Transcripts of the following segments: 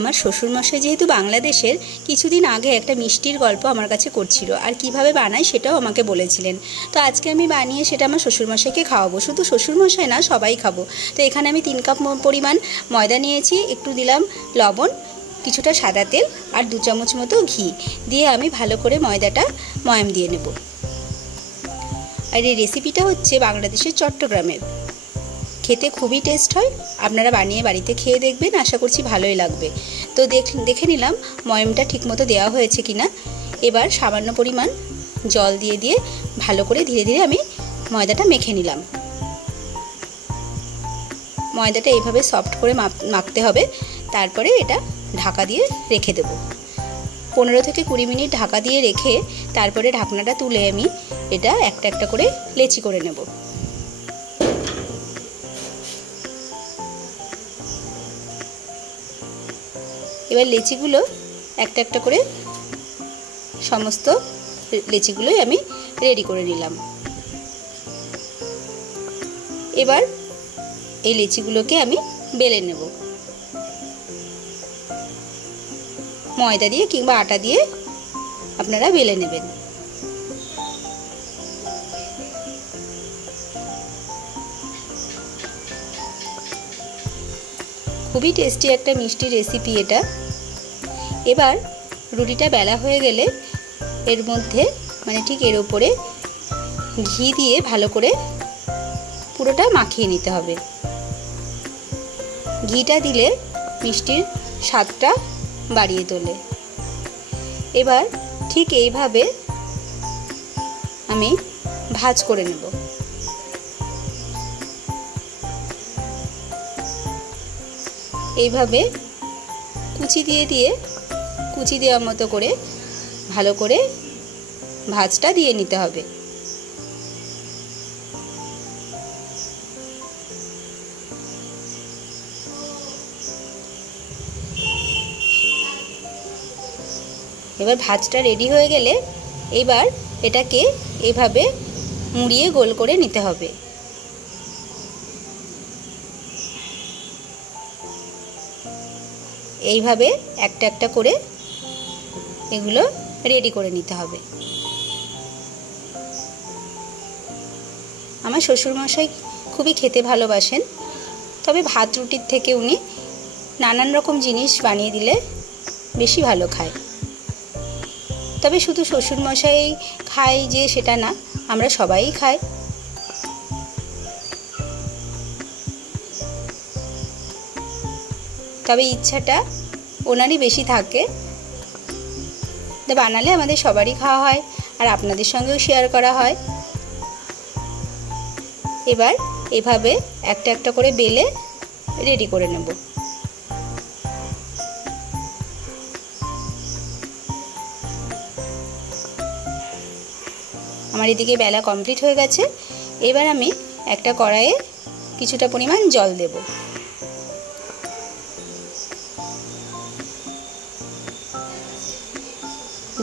আমার শ্বশুরমশাই যেহেতু বাংলাদেশের, কিছুদিন আগে একটা মিষ্টির গল্প আমার কাছে করছিল আর কিভাবে বানায় সেটাও আমাকে বলেছিলেন। তো আজকে আমি বানিয়ে সেটা আমার শ্বশুরমশাইকে খাওয়াবো। শুধু শ্বশুরমশাই না, সবাই খাবো। তো এখানে আমি 3 কাপ পরিমাণ ময়দা নিয়েছি, একটু দিলাম লবণ, কিছুটা সাদা তেল আর 2 চামচ মতো ঘি দিয়ে আমি ভালো করে ময়দাটা ময়াম দিয়ে নেব। আর এই রেসিপিটা হচ্ছে বাংলাদেশের চট্টগ্রামের, খেতে খুবই টেস্ট হয়। আপনারা বানিয়ে বাড়িতে খেয়ে দেখবেন, আশা করছি ভালোই লাগবে। তো দেখে নিলাম ময়ামটা ঠিকমতো দেওয়া হয়েছে কিনা। এবার সামান্য পরিমাণ জল দিয়ে দিয়ে ভালো করে ধীরে ধীরে আমি ময়দাটা মেখে নিলাম। ময়দাটা এইভাবে সফট করে মাখতে হবে। তারপরে এটা ঢাকা দিয়ে রেখে দেব। 15 থেকে 20 মিনিট ঢাকা দিয়ে রেখে তারপরে ঢাকনাটা তুলে আমি এটা একটা একটা করে লেচি করে নেব। এবার লেচিগুলো একটা একটা করে সমস্ত লেচিগুলোই আমি রেডি করে নিলাম। এবার এই লেচিগুলোকে আমি বেলে নেব। ময়দা দিয়ে কিংবা আটা দিয়ে আপনারা বেলে নেবেন। খুবই টেস্টি একটা মিষ্টি রেসিপি এটা। এবার রুটিটা বেলা হয়ে গেলে এর মধ্যে ঠিক এর উপরে ঘি দিয়ে ভালো করে পুরোটা মাখিয়ে নিতে হবে। ঘিটা দিলে মিষ্টির স্বাদটা বাড়িয়ে তোলে। এবার ঠিক এইভাবে আমি ভাঁজ করে নেব। এইভাবে কুচি দেওয়ার মতো করে ভালো করে ভাঁজটা দিয়ে নিতে হবে। এবার ভাঁজটা রেডি হয়ে গেলে এবার এটাকে এইভাবে মুড়িয়ে গোল করে নিতে হবে। এইভাবে একটা একটা করে এগুলো রেডি করে নিতে হবে। আমার শ্বশুরমশাই খুবই খেতে ভালোবাসেন, তবে ভাত রুটির থেকে উনি নানান রকম জিনিস বানিয়ে দিলে বেশি ভালো খায়। তবে শুধু শ্বশুরমশাই খায় যে সেটা না, আমরা সবাই খাই। তবে ইচ্ছাটা ওনারই বেশি থাকে, তো বানালে আমাদের সবারই খাওয়া হয় আর আপনাদের সঙ্গেও শেয়ার করা হয়। এবার এভাবে একটা একটা করে বেলে রেডি করে নেব। আমার এদিকে বেলা কমপ্লিট হয়ে গেছে। এবার আমি একটা কড়াইয়ে কিছুটা পরিমাণ জল দেব।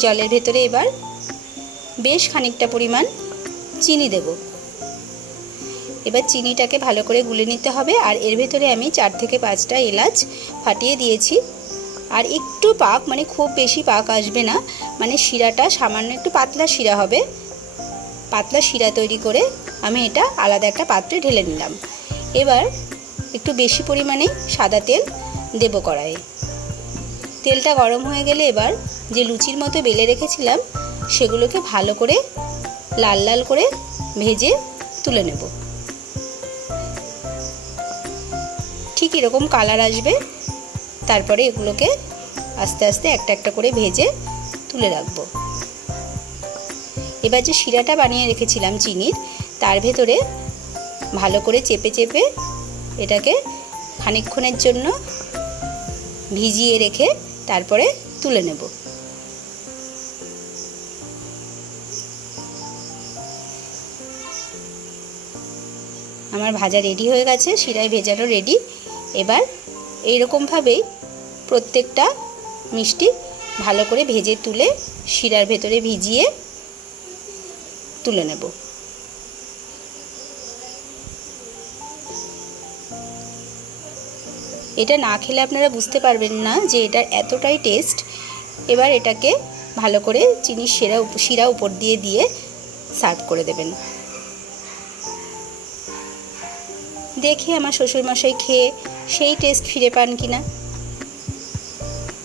জলের ভেতরে এবার বেশ খানিকটা পরিমাণ চিনি দেব। এবার চিনিটাকে ভালো করে গুলে নিতে হবে। আর এর ভেতরে আমি 4 থেকে 5টা এলাচ ফাটিয়ে দিয়েছি। আর একটু পাক, খুব বেশি পাক আসবে না, শিরাটা সামান্য একটু পাতলা শিরা হবে। পাতলা শিরা তৈরি করে আমি এটা আলাদা একটা পাত্রে ঢেলে নিলাম। এবার একটু বেশি পরিমাণে সাদা তেল দেব কড়াইয়ে। তেলটা গরম হয়ে গেলে এবার যে লুচির মতো বেলে রেখেছিলাম সেগুলোকে ভালো করে লাল লাল করে ভেজে তুলে নেব। ঠিক এরকম কালার আসবে, তারপরে এগুলোকে আস্তে আস্তে একটা একটা করে ভেজে তুলে রাখবো। এবার যে শিরাটা বানিয়ে রেখেছিলাম চিনির, তার ভেতরে ভালো করে চেপে চেপে এটাকে খানিকক্ষণের জন্য ভিজিয়ে রেখে তারপরে তুলে নেব। আমার ভাজা রেডি হয়ে গেছে, শিরায় ভেজানো রেডি। এবার এইরকমভাবেই প্রত্যেকটা মিষ্টি ভালো করে ভেজে তুলে শিরার ভেতরে ভিজিয়ে তুলে নেব। এটা না খেলে আপনারা বুঝতে পারবেন না যে এটার এতটাই টেস্ট। এবার এটাকে ভালো করে চিনির শিরা উপর দিয়ে সার্ভ করে দেবেন। দেখি আমার শ্বশুরমশাই খেয়ে সেই টেস্ট ফিরে পান কিনা।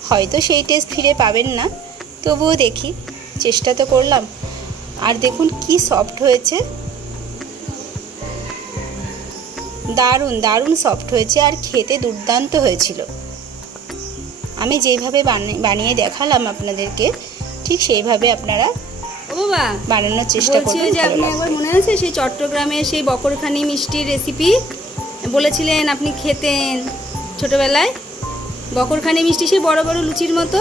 হয়তো সেই টেস্ট ফিরে পাবেন না, তবুও দেখি, চেষ্টা তো করলাম। আর দেখুন কি সফট হয়েছে, দারুণ দারুণ সফট হয়েছে আর খেতে দুর্দান্ত হয়েছিল। আমি যেইভাবে বানিয়ে দেখালাম আপনাদেরকে, ঠিক সেইভাবে আপনারা বানানোর চেষ্টা করবেন। যে আপনি একবার মনে আছে সেই চট্টগ্রামে সেই বকরখানি মিষ্টির রেসিপি বলেছিলেন, আপনি খেতেন ছোটবেলায় বকরখানি মিষ্টি, সেই বড় বড় লুচির মতো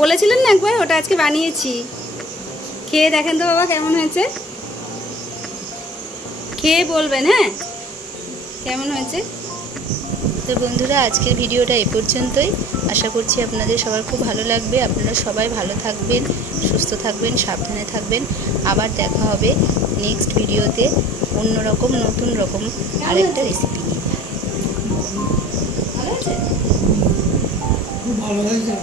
বলেছিলেন না একবার, ওটা আজকে বানিয়েছি। খেয়ে দেখেন তো বাবা কেমন হয়েছে, খেয়ে বলবেন হ্যাঁ কেমন হয়েছে। তো বন্ধুরা, আজকের ভিডিওটা এ পর্যন্তই। আশা করছি আপনাদের সবার খুব ভালো লাগবে। আপনারা সবাই ভালো থাকবেন, সুস্থ থাকবেন, সাবধানে থাকবেন। আবার দেখা হবে নেক্সট ভিডিওতে অন্যরকম নতুন রকম আরেকটা রেসিপি নিয়ে। ভালো আছে, খুব ভালো হয়েছে।